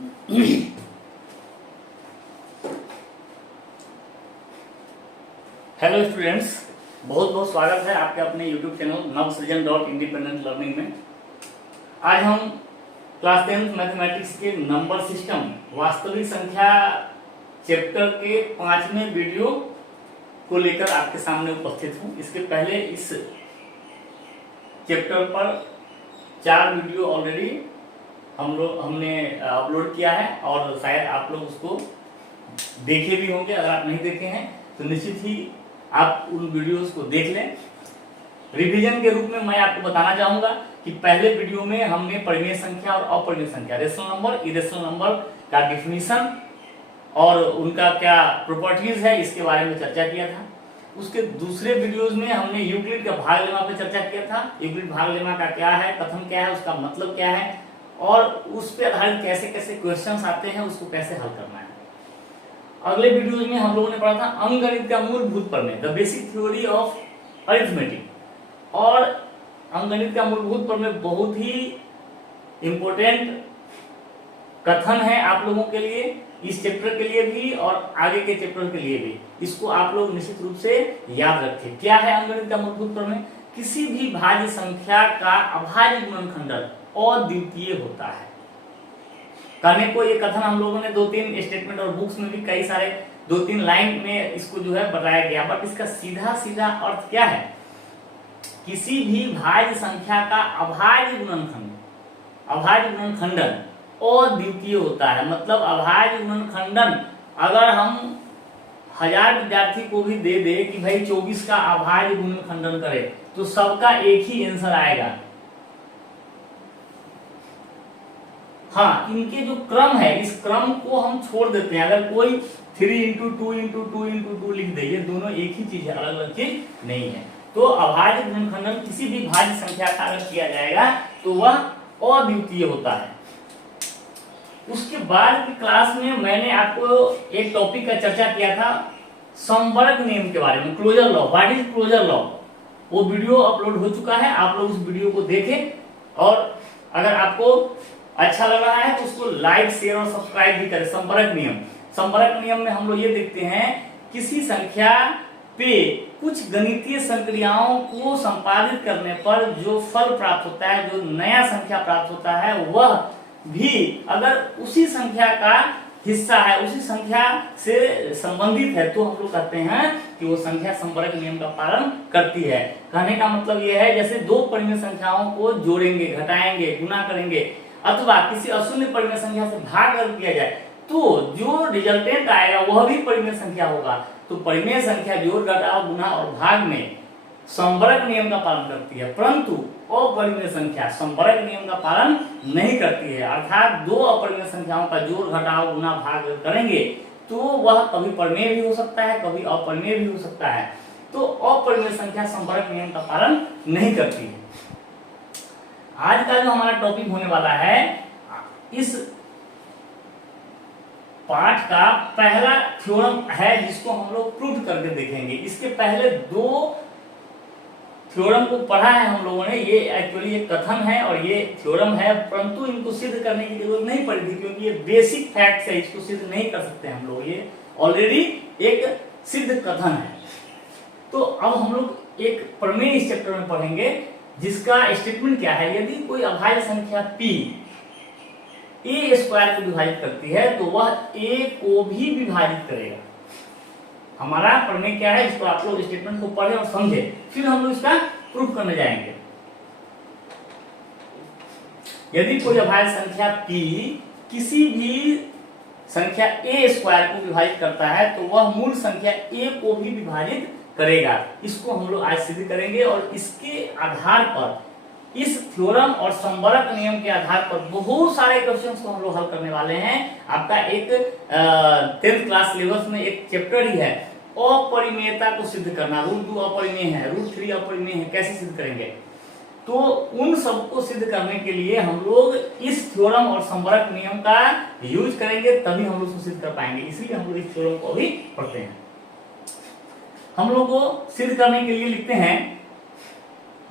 Hello students, बहुत बहुत स्वागत है आपके अपने YouTube channel Navsrijan dot independent learning में। आज हम क्लास 10th मैथमेटिक्स के नंबर सिस्टम वास्तविक संख्या चैप्टर के 5वें वीडियो को लेकर आपके सामने उपस्थित हूँ। इसके पहले इस चैप्टर पर 4 वीडियो ऑलरेडी हमने अपलोड किया है और शायद आप लोग उसको देखे भी होंगे। अगर आप नहीं देखे हैं तो निश्चित ही आप उन वीडियोस को देख लें। रिवीजन के रूप में मैं आपको बताना चाहूंगा कि पहले वीडियो में हमने परिमेय संख्या और अपरिमेय संख्या, रेशनल नंबर, इरेशनल नंबर का डिफिनीशन और उनका क्या प्रॉपर्टीज है इसके बारे में चर्चा किया था। उसके दूसरे वीडियोस में हमने यूक्लिड का भाग लेमा पे चर्चा किया था। यूक्लिड भाग लेमा का क्या है, कथन क्या है, उसका मतलब क्या है और उस पर आधारित कैसे कैसे क्वेश्चंस आते हैं, उसको कैसे हल करना है। अगले वीडियोज में हम लोगों ने पढ़ा था अंकगणित का मूलभूत प्रमेय, the basic theory of arithmetic. और अंकगणित का मूलभूत प्रमेय बहुत ही इंपॉर्टेंट कथन है आप लोगों के लिए, इस चैप्टर के लिए भी और आगे के चैप्टर के लिए भी। इसको आप लोग निश्चित रूप से याद रखें। क्या है अंकगणित का मूलभूत प्रमेय? किसी भी भाज्य संख्या का अभाज्य गुणनखंडन अद्वितीय होता है। कहने को ये कथन हम लोगों ने 2-3 स्टेटमेंट और बुक्स में भी कई सारे 2-3 लाइन में इसको जो है बताया गया, बट इसका सीधा सीधा अर्थ क्या है? किसी भी भाज्य संख्या का अभाज्य गुणनखंडन अद्वितीय होता है। मतलब अभाज्य गुणनखंडन अगर हम 1000 विद्यार्थी को भी दे दे कि भाई 24 का अभाज्य गुणनखंडन करे तो सबका एक ही आंसर आएगा। हाँ, इनके जो क्रम है इस क्रम को हम छोड़ देते हैं। अगर कोई 3 into 2 into 2 into 2 लिख दे, ये दोनों एक ही चीज है, अलग अलग चीज नहीं है। तो अभाज्य गुणनखंडन किसी भी भाज्य संख्या का अगर किया जाएगा तो वह अद्वितीय होता है। उसके बाद की क्लास में मैंने आपको एक टॉपिक का चर्चा किया था संवर्ग नियम के बारे में, closure law. What is closure law? वो वीडियो अपलोड हो चुका है, आप लोग उस वीडियो को देखें और अगर आपको अच्छा लग रहा है तो उसको लाइक, शेयर और सब्सक्राइब भी करें। संवर्ग नियम में हम लोग ये देखते हैं किसी संख्या पे कुछ गणितीय संक्रियाओं को संपादित करने पर जो फल प्राप्त होता है, जो नया संख्या प्राप्त होता है, वह भी अगर उसी संख्या का हिस्सा है, उसी संख्या से संबंधित है, तो हम लोग कहते हैं कि वो संख्या संवर्ग नियम का पालन करती है। कहने का मतलब यह है जैसे 2 परिमेय संख्याओं को जोड़ेंगे, घटाएंगे, गुना करेंगे अथवा किसी अशून्य परिमेय संख्या से भाग कर दिया जाए तो जो रिजल्टेंट आएगा वह भी परिमेय संख्या होगा। तो परिमेय संख्या जोड़, घटाव, गुना और भाग में संवर्ग नियम का पालन करती है, परंतु अपरिमेय संख्या संवर्ग नियम का पालन नहीं करती है। अर्थात 2 अपरिमेय संख्याओं का जोड़, घटाव, गुना, भाग करेंगे तो वह कभी परिमेय भी हो सकता है, कभी अपरिमेय भी हो सकता है। तो अपरिमेय संख्या संवर्ग नियम का पालन नहीं करती है। आज का जो हमारा टॉपिक होने वाला है, इस पाठ का पहला थ्योरम है जिसको हम लोग प्रूव करके देखेंगे। इसके पहले 2 थ्योरम को पढ़ा है हम लोगों ने। ये एक्चुअली एक कथन है और ये थ्योरम है, परंतु इनको सिद्ध करने की जरूरत नहीं पड़ी थी क्योंकि ये बेसिक फैक्ट है, इसको सिद्ध नहीं कर सकते हम लोग। ये ऑलरेडी एक सिद्ध कथन है। तो अब हम लोग एक प्रमेय इस चैप्टर में पढ़ेंगे जिसका स्टेटमेंट क्या है? यदि कोई अभाज्य संख्या p a स्क्वायर को विभाजित करती है तो वह a को भी विभाजित करेगा। हमारा प्रमेय क्या है, इसको आप लोग स्टेटमेंट को पढ़े और समझे, फिर हम लोग इसका प्रूफ करने जाएंगे। यदि कोई अभाज्य संख्या p किसी भी संख्या a स्क्वायर को विभाजित करता है तो वह मूल संख्या a को भी विभाजित करेगा। इसको हम लोग आज सिद्ध करेंगे और इसके आधार पर, इस थ्योरम और संवर्ग नियम के आधार पर बहुत सारे क्वेश्चंस को हम लोग हल करने वाले हैं। आपका एक 10th क्लास सिलेबस में एक चैप्टर ही है अपरिमेयता को सिद्ध करना। रूट 2 अपरिमेय है, रूट 3 अपरिमेय है, कैसे सिद्ध करेंगे? तो उन सबको सिद्ध करने के लिए हम लोग इस थ्योरम और संवर्ग नियम का यूज करेंगे, तभी हम लोग उसको सिद्ध कर पाएंगे। इसलिए हम लोग इस थ्योरम को भी पढ़ते हैं। हम लोग को सिद्ध करने के लिए लिखते हैं,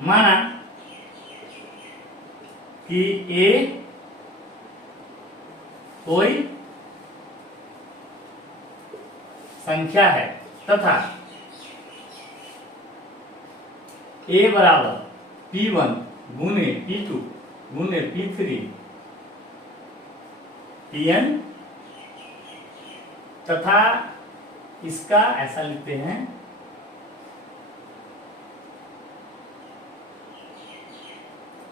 माना कि a कोई संख्या है तथा a बराबर P1 गुने P2 गुने P3 Pn तथा इसका ऐसा लिखते हैं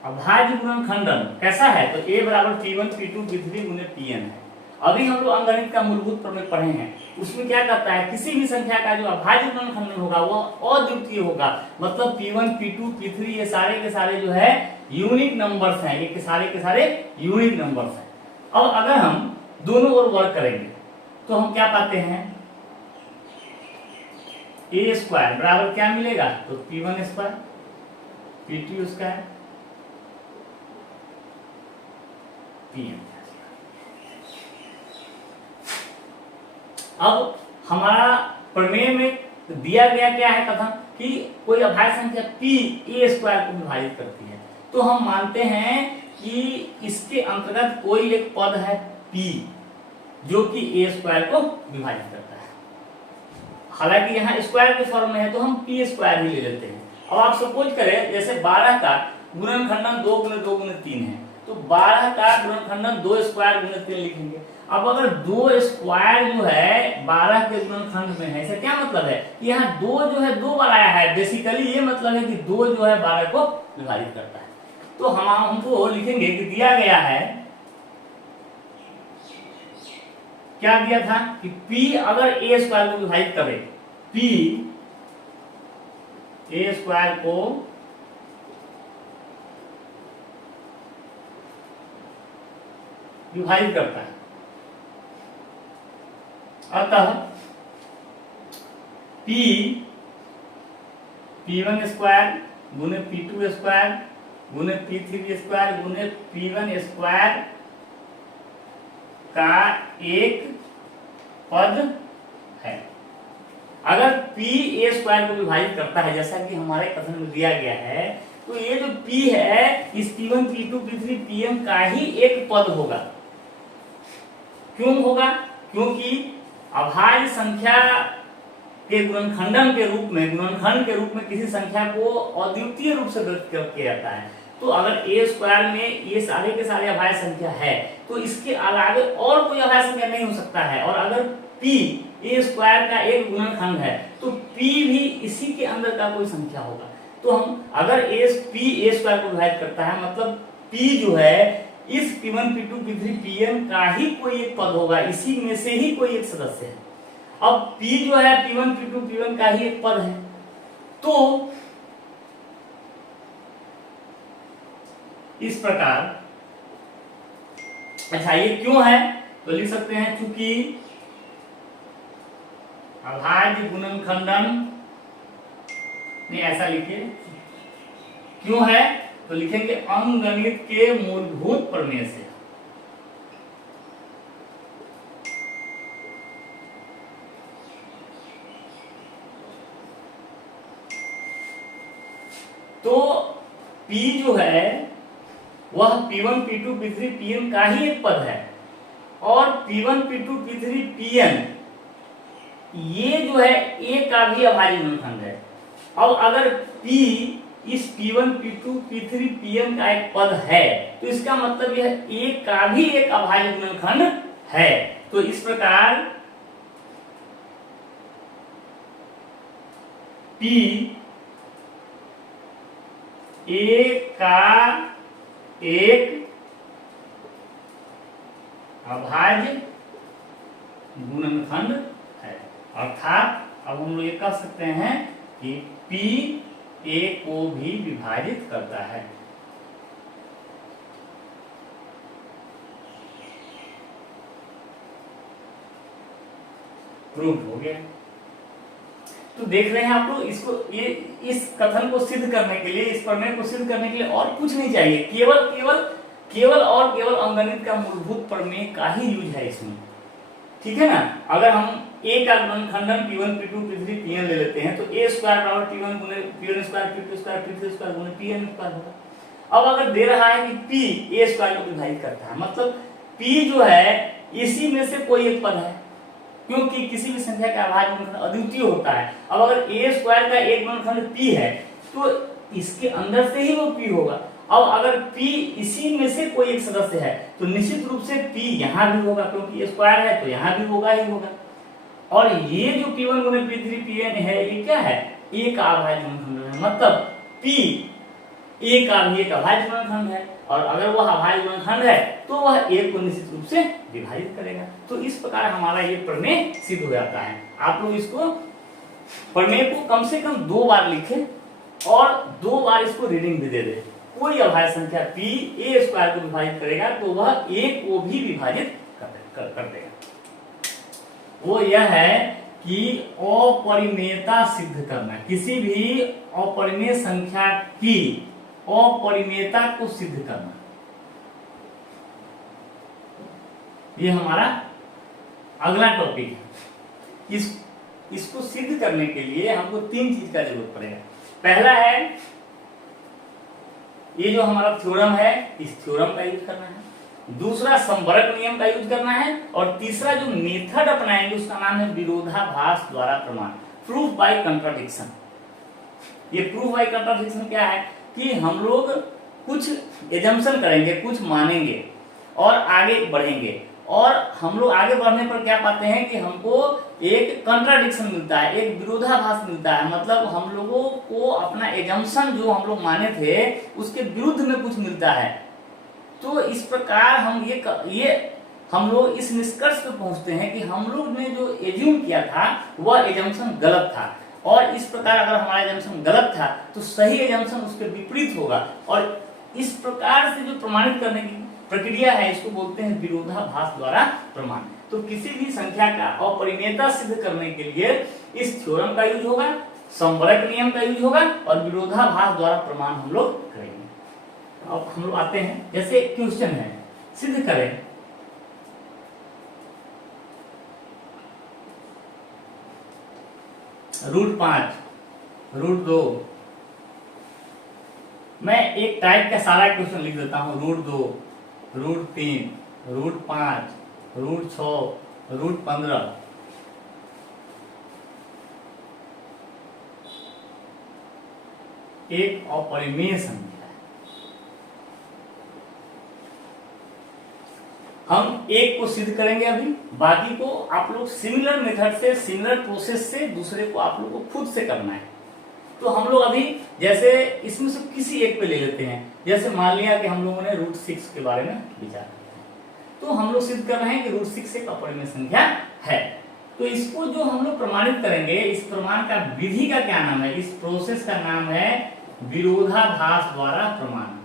अभाज्य गुणनखंडन कैसा है, तो a बराबर P1 P2 P3 गुने Pn है। अभी हम लोग अंकगणित का मूलभूत प्रमेय पढ़े हैं, उसमें क्या करता है, किसी भी संख्या का जो अभाज्य गुणनखंडन होगा वह अद्वितीय होगा, मतलब P1 P2 P3 ये सारे के सारे जो है यूनिक नंबर्स हैं, ये सारे के सारे यूनिक नंबर्स हैं। अब अगर हम दोनों ओर वर्क करेंगे तो हम क्या पाते हैं, a स्क्वायर बराबर क्या मिलेगा, तो P1 square P2 square Pn। अब हमारा प्रमेय में दिया गया क्या है कथन कि कोई अभाज्य संख्या p a स्क्वायर को विभाजित करती है, तो हम मानते हैं कि इसके अंतर्गत कोई एक पद है p जो कि a स्क्वायर को विभाजित करता है। हालांकि यहाँ स्क्वायर के फॉर्म में है तो हम p स्क्वायर ही ले लेते हैं। अब आप सपोज करें जैसे 12 का गुणनखंडन 2 गुने 2 गुने 3 है, तो 12 का गुणनखंडन 2 स्क्वायर गुने 3 लिखेंगे। अब अगर 2 स्क्वायर जो है 12 के गुणनखंड में है, इसका क्या मतलब है, यहाँ 2 जो है 2 बार आया है, बेसिकली ये मतलब है कि 2 जो है 12 को विभाजित करता है। तो हम हमको लिखेंगे कि दिया गया है, क्या दिया था कि p अगर a स्क्वायर को विभाजित करे, p a स्क्वायर को विभाजित करता है, अतः P1 स्क्वायर गुने P2 स्क्वायर गुने P3 स्क्वायर गुने P1 स्क्वायर का एक पद है। अगर P a स्क्वायर को विभाजित करता है जैसा कि हमारे कथन में दिया गया है, तो ये जो P है इस P1 P2 P3 Pn का ही एक पद होगा। क्यों होगा, क्योंकि अभाज्य संख्या के गुणनखंडन के रूप में, गुणनखंड के रूप में किसी संख्या को अद्वितीय रूप से व्यक्त किया जाता है। तो अगर a स्क्वायर में ये सारे के सारे अभाज्य संख्या है तो इसके अलावा और कोई अभाज्य संख्या नहीं हो सकता है। और अगर p a स्क्वायर का एक गुणनखंड है तो p भी इसी के अंदर का कोई संख्या होगा। तो हम अगर p a स्क्वायर को विभाजित करता है मतलब p जो है इस P1 P2 P3 Pn का ही कोई एक पद होगा, इसी में से ही कोई एक सदस्य है। अब P जो है P1 P2 Pn का ही एक पद है, तो इस प्रकार, अच्छा ये क्यों है, तो लिख सकते हैं चूंकि अभाज्य गुणनखंडन नहीं, ऐसा लिखिए, क्यों है तो लिखेंगे अंकगणित के मूलभूत प्रमेय से। तो P जो है वह P1 P2 P3 Pn का ही एक पद है, और P1 P2 P3 Pn ये जो है a का भी अभाज्य गुणनखंड है। अब अगर P इस P1 P2 P3 Pn का एक पद है तो इसका मतलब यह a का भी एक अभाज्य गुणनखंड है। तो इस प्रकार P a का एक अभाज्य गुणनखंड है, अर्थात अब हम लोग ये कह सकते हैं कि P a को भी विभाजित करता है। प्रूफ हो गया। तो देख रहे हैं आप लोग, इसको ये इस कथन को सिद्ध करने के लिए, इस प्रमेय को सिद्ध करने के लिए और कुछ नहीं चाहिए, केवल अंकगणित का मूलभूत प्रमेय का ही यूज है इसमें, ठीक है ना। अगर हम a का गुणनखंडन P1 P2 P3 Pn ले लेते हैं तो a स्क्वायर बराबर P1 गुने Pn square P2 square P3 square गुने Pn स्क्वायर होगा। अब अगर दे रहा है कि P a स्क्वायर को विभाजित करता है, मतलब P जो है इसी में से कोई एक पद है, क्योंकि किसी भी संख्या का अभाज्य गुणनखंड अद्वितीय होता है। अब अगर ए स्क्वायर का एक गुणनखंड p है तो इसके अंदर से ही वो p होगा। अब अगर p इसी में से कोई एक सदस्य है तो निश्चित रूप से p यहाँ भी होगा, क्योंकि ए स्क्वायर है तो यहाँ भी होगा ही होगा। और ये जो p1 गुणे p3 pn है, ये क्या है? ए का अभाज्य गुणनखंड है, मतलब p ए का भी एक अभाज्य गुणनखंड है, और अगर वह अभाज्य गुणनखंड है तो वह ए को निश्चित रूप से विभाजित करेगा। तो इस प्रकार हमारा ये प्रमेय सिद्ध हो जाता है। आप लोग इसको प्रमेय को कम से कम 2 बार लिखें और 2 बार इसको रीडिंग भी दे दे। कोई अभाज्य संख्या p ए स्क्वायर को विभाजित करेगा तो वह ए को भी विभाजित कर देगा। वो यह है कि अपरिमेयता सिद्ध करना, किसी भी अपरिमेय संख्या की अपरिमेयता को सिद्ध करना, ये हमारा अगला टॉपिक है। इसको सिद्ध करने के लिए हमको 3 चीज का जरूरत पड़ेगा। पहला है ये जो हमारा थ्योरम है, इस थ्योरम का यूज करना है। दूसरा संबरक नियम का यूज करना है, और तीसरा जो मेथड अपनाएंगे उसका नाम है विरोधाभास द्वारा प्रमाण, प्रूफ बाय कंट्राडिक्शन। ये प्रूफ बाय कंट्राडिक्शन क्या है कि हम लोग कुछ एजम्पशन करेंगे, कुछ मानेंगे और आगे बढ़ेंगे, और हम लोग आगे बढ़ने पर क्या पाते हैं कि हमको एक कंट्राडिक्शन मिलता है, एक विरोधाभास मिलता है। मतलब हम लोगों को अपना एजम्पशन जो हम लोग माने थे उसके विरुद्ध में कुछ मिलता है। तो इस प्रकार हम हम लोग इस निष्कर्ष पर पहुंचते हैं कि हम लोग ने जो एज्यूम किया था वह एजम्पशन गलत था, और इस प्रकार अगर हमारा एजम्पशन गलत था तो सही एजम्पशन उसके विपरीत होगा। और इस प्रकार से जो प्रमाणित करने की प्रक्रिया है इसको बोलते हैं विरोधाभास द्वारा प्रमाण। तो किसी भी संख्या का अपरिमेयता सिद्ध करने के लिए इस थ्योरम का यूज होगा, संबरक नियम का यूज होगा, और विरोधाभास द्वारा प्रमाण हम लोग करेंगे। अब हम लोग आते हैं, जैसे क्वेश्चन है, सिद्ध करें √5 √2। मैं एक टाइप का सारा क्वेश्चन लिख देता हूं, √2 √3 √5 √6 √15। एक अपरिमेय संख्या है। हम एक को सिद्ध करेंगे अभी, बाकी को आप लोग सिमिलर मेथड से, सिमिलर प्रोसेस से दूसरे को आप लोग को खुद से करना है। तो हम लोग अभी जैसे इसमें से किसी एक पे ले लेते हैं। जैसे मान लिया कि हम लोगों ने √6 के बारे में विचार किया, तो हम लोग सिद्ध कर रहे हैं कि √6 एक अपरिमेय संख्या है। तो इसको जो हम लोग प्रमाणित करेंगे, इस प्रमाण का विधि का क्या नाम है? इस प्रोसेस का नाम है विरोधाभास द्वारा प्रमाण।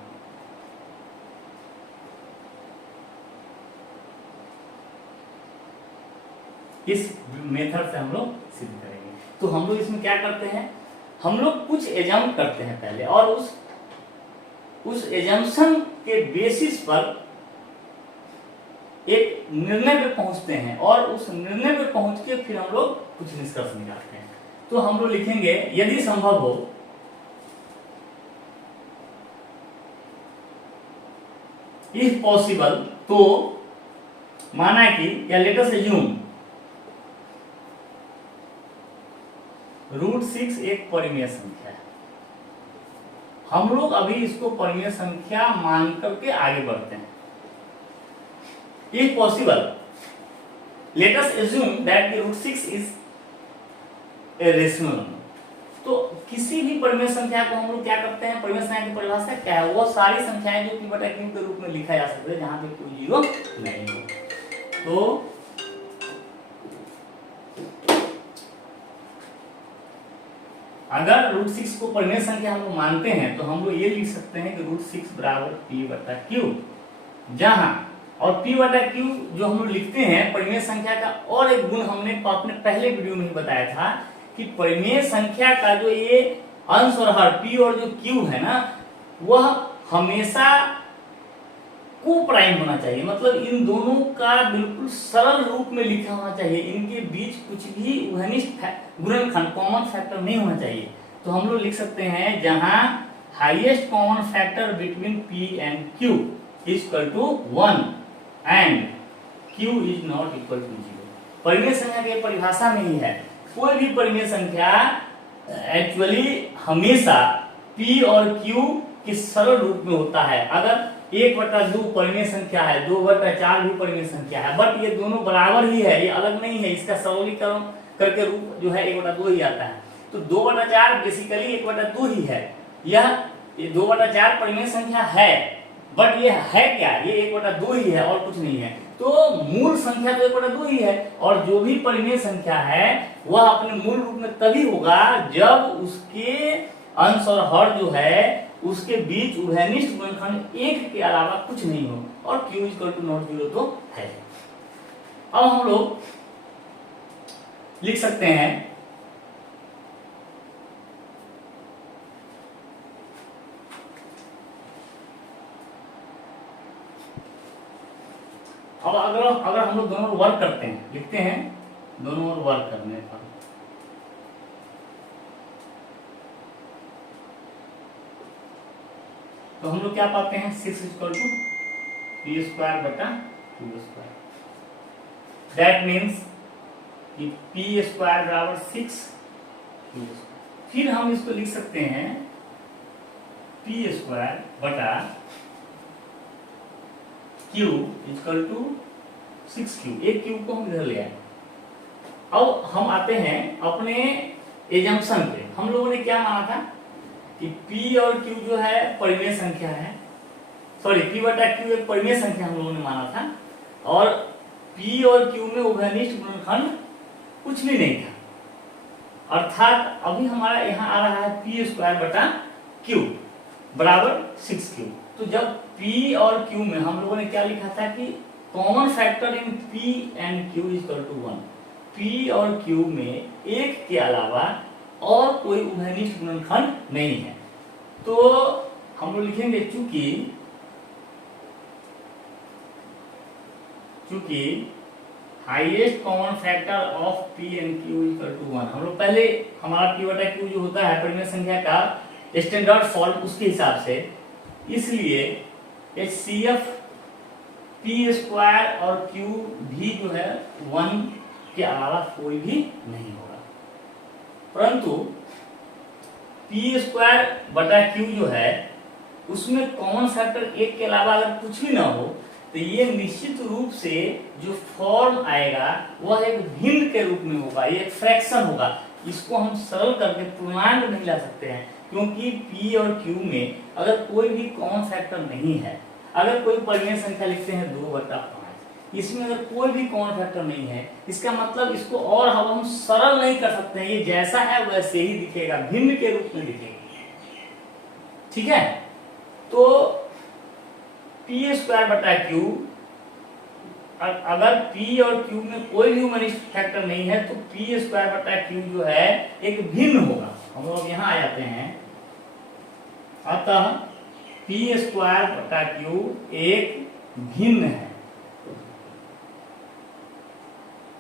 इस मेथड से हम लोग सिद्ध करेंगे। तो हम लोग इसमें क्या करते हैं, हम लोग कुछ एजम्प करते हैं पहले, और उस एजम्पशन के बेसिस पर एक निर्णय पे पहुंचते हैं, और उस निर्णय पे पहुंच के फिर हम लोग कुछ निष्कर्ष निकालते हैं। तो हम लोग लिखेंगे, यदि संभव हो इफ पॉसिबल, तो माना कि, या लेट अस अज्यूम √6 एक परिमेय संख्या है। हम लोग अभी इसको परिमेय संख्या मान करके आगे बढ़ते हैं। If possible let us assume that √6 is a rational number. तो किसी भी परिमेय संख्या को हम लोग क्या करते हैं, परिमेय संख्या की परिभाषा क्या है? वो सारी संख्याएं जो p/q के रूप में लिखा जा सकता है जहां पे कोई जीरो नहीं हो। तो अगर √6 को परिमेय संख्या हम लोग मानते हैं तो हम लोग ये लिख सकते हैं कि √6 बराबर p/q, जहां और p/q जो हम लोग लिखते हैं परिमेय संख्या का। और एक गुण हमने अपने पहले वीडियो में ही बताया था कि परिमेय संख्या का जो ये अंश और हर p और जो q है ना, वह हमेशा को प्राइम होना चाहिए। मतलब इन दोनों का बिल्कुल सरल रूप में लिखा होना चाहिए, इनके बीच कुछ भी उभयनिष्ठ गुणनखंड कॉमन फैक्टर नहीं होना चाहिए। तो हम लोग लिख सकते हैं जहां highest common factor between p and q is equal to 1 and q is not equal to 0। परिमेय संख्या की परिभाषा में ही है, कोई भी परिमेय संख्या एक्चुअली हमेशा p और q के सरल रूप में होता है। अगर 1/2 परिमेय संख्या है, 2/4 भी परिमेय संख्या है, बट ये दोनों बराबर ही है, ये अलग नहीं है, इसका सरलीकरण करके रूप जो है 1/2 ही आता है। तो 2/4 बेसिकली 1/2 ही है। यह 2/4 परिमेय संख्या है, बट ये है क्या, ये 1/2 ही है और कुछ नहीं है। तो मूल संख्या तो 1/2 ही है, और जो भी परिमेय संख्या है वह अपने मूल रूप में तभी होगा जब उसके अंश और हर जो है उसके बीच उभयनिष्ठ गुणनखंड 1 के अलावा कुछ नहीं हो, और q = नॉट 0 तो है। अब हम लोग लिख सकते हैं अब अगर हम लोग दोनों वर्क करते हैं, लिखते हैं दोनों ओर वर्क करने पर, तो हम लोग क्या पाते हैं 6 = p²/q²। दैट मीन्स कि p² बराबर 6 q²। फिर हम इसको लिख सकते हैं p² बटा q = 6q। एक q को हम इधर ले आए। अब हम आते हैं अपने एजम्पशन पे। हम लोगों ने क्या माना था कि p और q जो है परिमेय संख्या है, सॉरी p/q एक परिमेय संख्या हम लोगों ने माना था, और p और q में उभयनिष्ठ गुणनखंड कुछ भी नहीं था। अर्थात अभी हमारा यहाँ आ रहा है p²/q बराबर 6q। तो जब p और q में हम लोगों ने क्या लिखा था कि common factor in p and q = 1, p और q में 1 के अलावा और कोई उभयनिष्ठ गुणनखंड नहीं है। तो हम लोग लिखेंगे चूंकि highest common factor of p and q = 1, हम लोग पहले हमारा p/q जो होता है परिमेय संख्या का स्टैंडर्ड फॉर्म उसके हिसाब से, इसलिए HCF p² और q भी जो है 1 के अलावा कोई भी नहीं होगा। परंतु p²/q जो है उसमें कॉमन फैक्टर 1 के अलावा अगर कुछ भी ना हो, तो ये निश्चित रूप से जो फॉर्म आएगा वह एक भिन्न के रूप में होगा, ये एक फ्रैक्शन होगा। इसको हम सरल करके पूर्णांक नहीं ला सकते हैं, क्योंकि p और q में अगर कोई भी कॉमन फैक्टर नहीं है, अगर कोई परिमेय संख्या लिखते हैं 2/5, इसमें अगर कोई भी कॉमन फैक्टर नहीं है, इसका मतलब इसको और हम सरल नहीं कर सकते हैं, ये जैसा है वैसे ही दिखेगा, भिन्न के रूप में दिखेगा। ठीक है, तो p²/q अगर p और q में कोई भी उभयनिष्ठ फैक्टर नहीं है तो p²/q जो है एक भिन्न होगा। हम लोग यहाँ आ जाते हैं, अतः p²/q एक भिन्न है,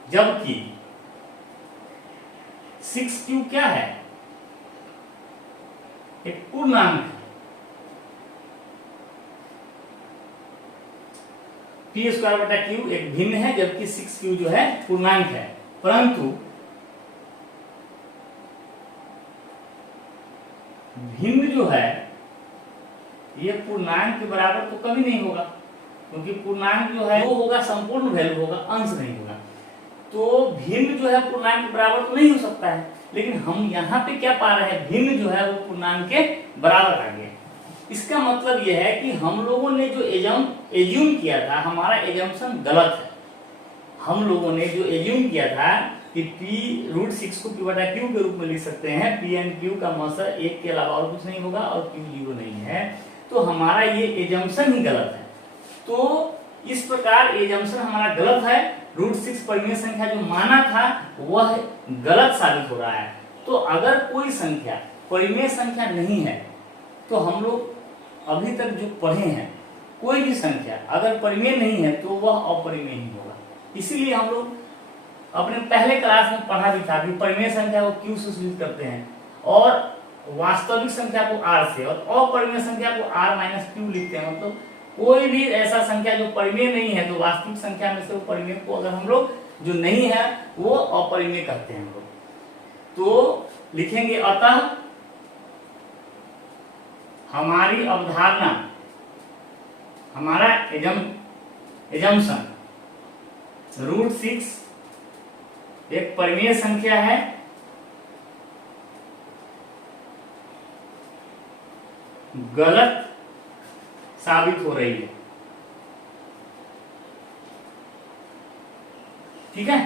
जबकि 6q क्या है, एक पूर्णांक है। p²/q एक भिन्न है, जबकि 6q जो है पूर्णांक है। परंतु भिन्न जो है ये पूर्णांक के बराबर तो कभी नहीं होगा, क्योंकि पूर्णांक जो है वो होगा संपूर्ण वैल्यू होगा, अंश नहीं होगा। तो भिन्न जो है पूर्णांक के बराबर तो नहीं हो सकता है, लेकिन हम यहाँ पे क्या पा रहे हैं, भिन्न जो है वो पूर्णांक के बराबर आ गया। इसका मतलब यह है कि हम लोगों ने जो एज्यूम किया था, हमारा एजम्पशन गलत है। हम लोगों ने जो एज्यूम किया था कि p√6 को p/q के रूप में लिख सकते हैं, p एंड q का मौसर 1 के अलावा और कुछ नहीं होगा और q 0 नहीं है, तो हमारा ये एजम्पशन ही गलत है। तो इस प्रकार एजम्पशन हमारा गलत है, √6 परिमेय संख्या जो माना था वह गलत साबित हो रहा है। तो अगर कोई संख्या परिमेय संख्या नहीं है, तो हम लोग अभी तक जो पढ़े हैं, कोई भी संख्या अगर परिमेय नहीं है तो वह अपरिमेय ही होगा। इसीलिए हम लोग अपने पहले क्लास में पढ़ा भी था कि परिमेय संख्या को q से सूचित करते हैं, और वास्तविक संख्या को r से, और अपरिमेय संख्या को r - q लिखते हैं। मतलब कोई भी ऐसा संख्या जो परिमेय नहीं है, तो वास्तविक संख्या में से वो परिमेय को अगर हम लोग जो नहीं है वो अपरिमेय कहते हैं हम लोग। तो लिखेंगे अतः हमारी अवधारणा, हमारा एजम्पशन √6 एक परिमेय संख्या है, गलत साबित हो रही है। ठीक है,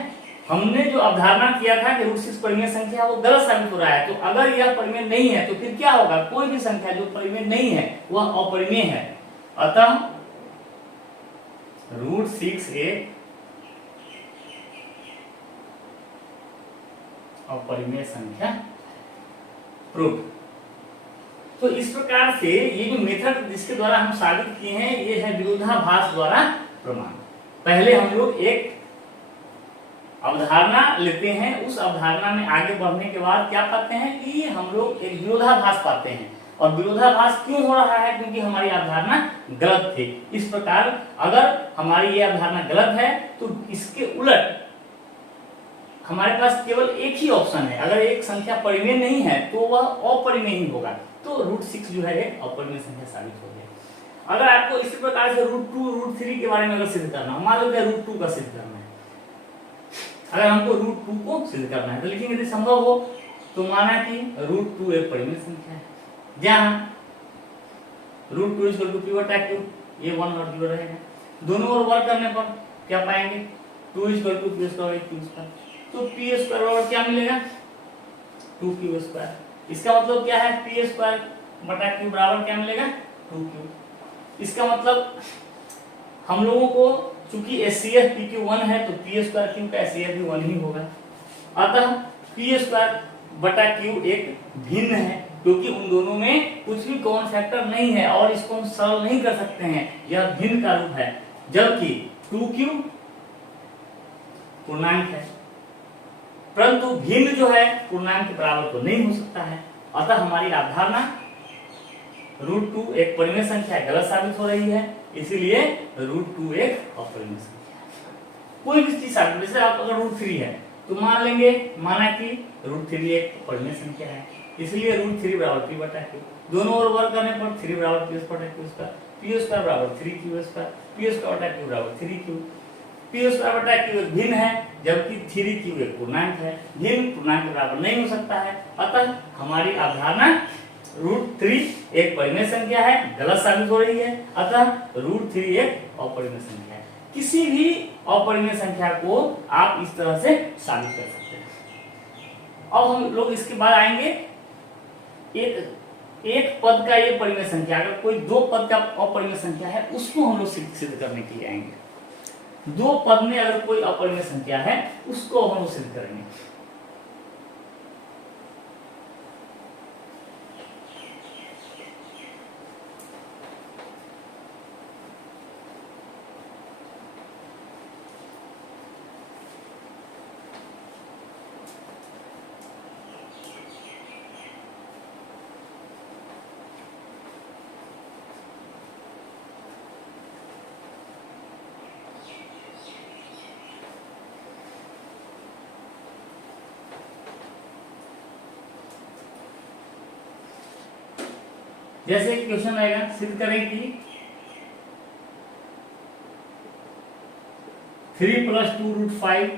हमने जो अवधारणा किया था कि √6 परिमेय संख्या वो गलत साबित हो रहा है। तो अगर यह परिमेय नहीं है तो फिर क्या होगा, कोई भी संख्या जो परिमेय नहीं है वह अपरिमेय है। अतः √6 एक अपरिमेय संख्या प्रूफ। तो इस प्रकार से ये जो मेथड जिसके द्वारा हम साबित किए हैं ये है विरोधाभास द्वारा प्रमाण। पहले हम लोग एक अवधारणा लेते हैं, उस अवधारणा में आगे बढ़ने के बाद क्या पाते हैं कि हम लोग एक विरोधाभास पाते हैं। और विरोधाभास क्यों हो रहा है, क्योंकि हमारी अवधारणा गलत थी। इस प्रकार अगर हमारी ये अवधारणा गलत है तो इसके उलट हमारे पास केवल एक ही ऑप्शन है। अगर एक संख्या परिमेय नहीं है तो वह अपरिमेय ही होगा। तो √6 जो है एक अपरिमेय संख्या साबित हो गया। अगर आपको इसी प्रकार से √2 √3 के बारे में अगर सिद्ध करना, मान लो √2 का सिद्ध करना है, अगर हमको √2 को सिद्ध करना है तो लिखेंगे यदि संभव हो तो माना कि √2 एक परिमेय संख्या है, जहां √2 = p/q, ये 1 और 0 रहेगा। दोनों ओर वर्ग करने पर क्या पाएंगे, 2 = p²/q²। तो p² बराबर क्या मिलेगा, 2q²। इसका मतलब क्या है, p²/q बराबर क्या मिलेगा, 2q। इसका मतलब हम लोगों को चूंकि HCF PQ 1 है तो p²q का HCF भी 1 ही होगा। अतः p²/q एक भिन्न है, क्योंकि उन दोनों में कुछ भी कॉमन फैक्टर नहीं है और इसको हम सरल नहीं कर सकते हैं, यह भिन्न का रूप है। जबकि 2q पूर्णांक है, परंतु भिन्न जो है पूर्णांक के बराबर तो नहीं हो सकता है। अतः हमारी अवधारणा √2 एक परिमेय संख्या गलत साबित हो रही है, इसीलिए √2 एक अपरिमेय संख्या है। कोई भी चीज साबित, जैसे आप अगर √3 है तो मान लेंगे, माना कि √3 एक परिमेय संख्या है, इसलिए √3 बराबर p/q। दोनों ओर वर्ग करने पर 3 बराबर p²/q², p² बराबर 3q², p²/q बराबर 3q। p²/q एक भिन्न है, जबकि 3q एक पूर्णांक है। भिन्न पूर्णांक के बराबर नहीं हो सकता है। अतः हमारी अवधारणा √3 एक परिमेय संख्या है, गलत साबित हो रही है। अतः √3 एक अपरिमेय संख्या है। किसी भी अपरिमेय संख्या को आप इस तरह से साबित कर सकते हैं। अब हम लोग इसके बाद आएंगे एक पद का ये परिमेय संख्या, अगर कोई 2 पद का अपरिमेय संख्या है उसको हम लोग सिद्ध करने के लिए आएंगे। 2 पद में अगर कोई अपरिमेय संख्या है उसको हम लोग सिद्ध करेंगे। जैसे क्वेश्चन आएगा, सिद्ध करें कि 3 + 2 √5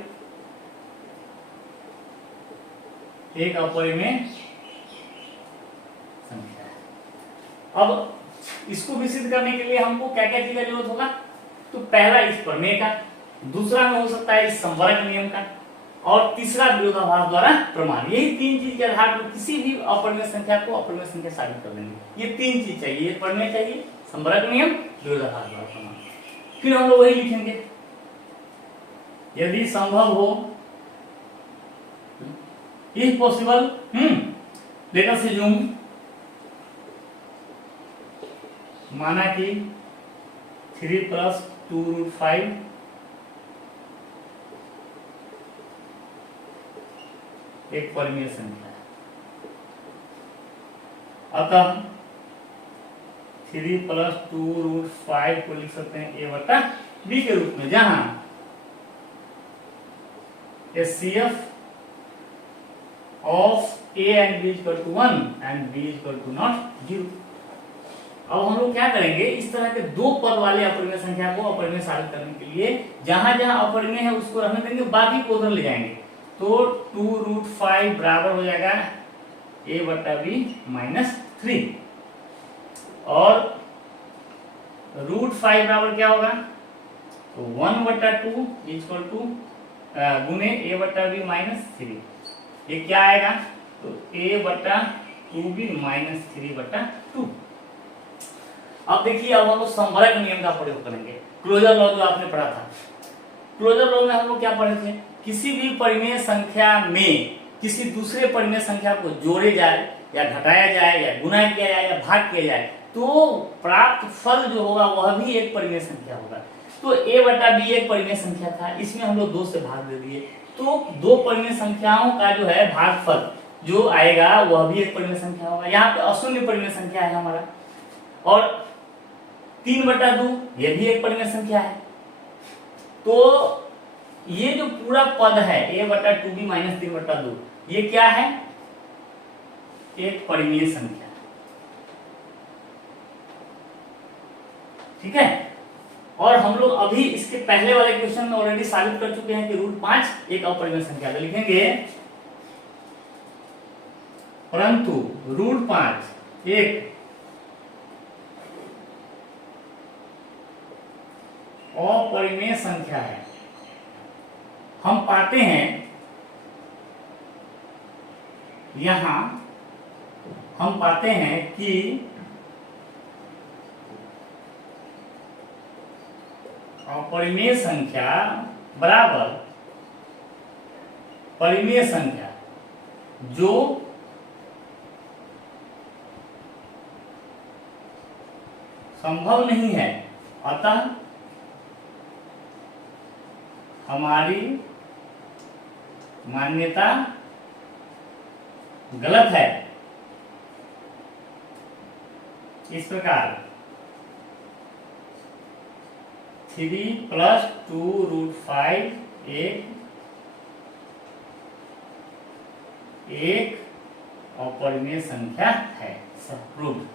एक अपरिमेय संख्या है। अब इसको भी सिद्ध करने के लिए हमको क्या क्या चीज का जरूरत होगा, तो पहला इस प्रमेय का, दूसरा में हो सकता है इस संवर्ग नियम का, और तीसरा विरोधाभास द्वारा प्रमाण। यही 3 चीज के आधार पर किसी भी अपरिमेय संख्या को अपरिमेय संख्या साबित कर देंगे। ये 3 चीज चाहिए, प्रमेय चाहिए, संवर्ग नियम, विरोधाभास द्वारा प्रमाण। फिर हम लोग वही लिखेंगे, यदि संभव हो, if possible, let us assume, माना कि 3 + 2 √5 एक परिमेय संख्या है। अतः 3 + 2√5 को लिख सकते हैं a बटा b के रूप में, जहां HCF of a and b = 1 and b = not 0। अब हम लोग क्या करेंगे, इस तरह के दो पद वाले अपरिमेय संख्या को अपरिमेय साबित करने के लिए जहां जहां अपरिमेय है उसको रहने देंगे, बाकी को उधर ले जाएंगे। तो 2√5 बराबर हो जाएगा a बटा b -3 और √5 बराबर क्या होगा, तो 1/2 = गुने a बटा b -3, ये क्या आएगा, तो a बटा 2b -3/2। अब देखिए, अब हम लोग संवरक नियम का प्रयोग करेंगे, क्लोजर लॉ जो आपने पढ़ा था। क्लोजर लॉ में हम लोग क्या पढ़े थे, किसी भी परिमेय संख्या में किसी दूसरे परिमेय संख्या को जोड़े जाए या घटाया जाए या गुणा किया जाए या भाग किया जाए तो प्राप्त फल जो होगा वह भी एक परिमेय संख्या होगा। तो a बटा b एक परिमेय संख्या था, इसमें हम लोग 2 से भाग दे दिए, तो दो परिमेय संख्याओं का जो है भागफल जो आएगा वह भी एक परिमेय संख्या होगा। यहाँ पे अशून्य परिमेय संख्या है हमारा, और 3/2 ये भी एक परिमेय संख्या है। तो ये जो पूरा पद है a बटा 2b - 3/2 ये क्या है, एक परिमेय संख्या, ठीक है। और हम लोग अभी इसके पहले वाले क्वेश्चन में ऑलरेडी साबित कर चुके हैं कि √5 एक अपरिमेय संख्या है, लिखेंगे परंतु √5 एक अपरिमेय संख्या है। हम पाते हैं यहां हम पाते हैं कि अपरिमेय संख्या बराबर परिमेय संख्या जो संभव नहीं है, अतः हमारी मान्यता गलत है। इस प्रकार 3 + 2√5 एक अपरिमेय संख्या है, प्रूव्ड।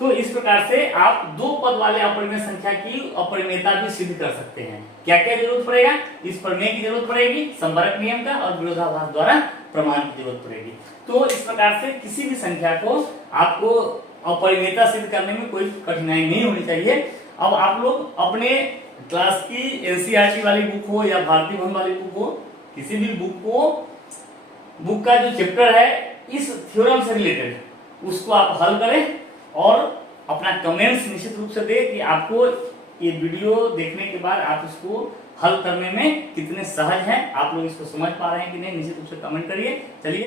तो इस प्रकार से आप दो पद वाले अपरिमेय संख्या की अपरिमेयता भी सिद्ध कर सकते हैं। क्या क्या जरूरत पड़ेगा, इस प्रमेय की जरूरत पड़ेगी, संवरक नियम का, और विरोधाभास द्वारा प्रमाण की जरूरत पड़ेगी। तो इस प्रकार से किसी भी संख्या को आपको अपरिमेयता सिद्ध करने में कोई कठिनाई नहीं होनी चाहिए। अब आप लोग अपने क्लास की एनसीईआरटी वाली बुक हो या भारतीय भवन वाली बुक हो, किसी भी बुक का जो चैप्टर है इस थ्योरम से रिलेटेड उसको आप हल करें और अपना कमेंट्स निश्चित रूप से दें कि आपको ये वीडियो देखने के बाद आप इसको हल करने में कितने सहज हैं, आप लोग इसको समझ पा रहे हैं कि नहीं, निश्चित रूप से कमेंट करिए। चलिए।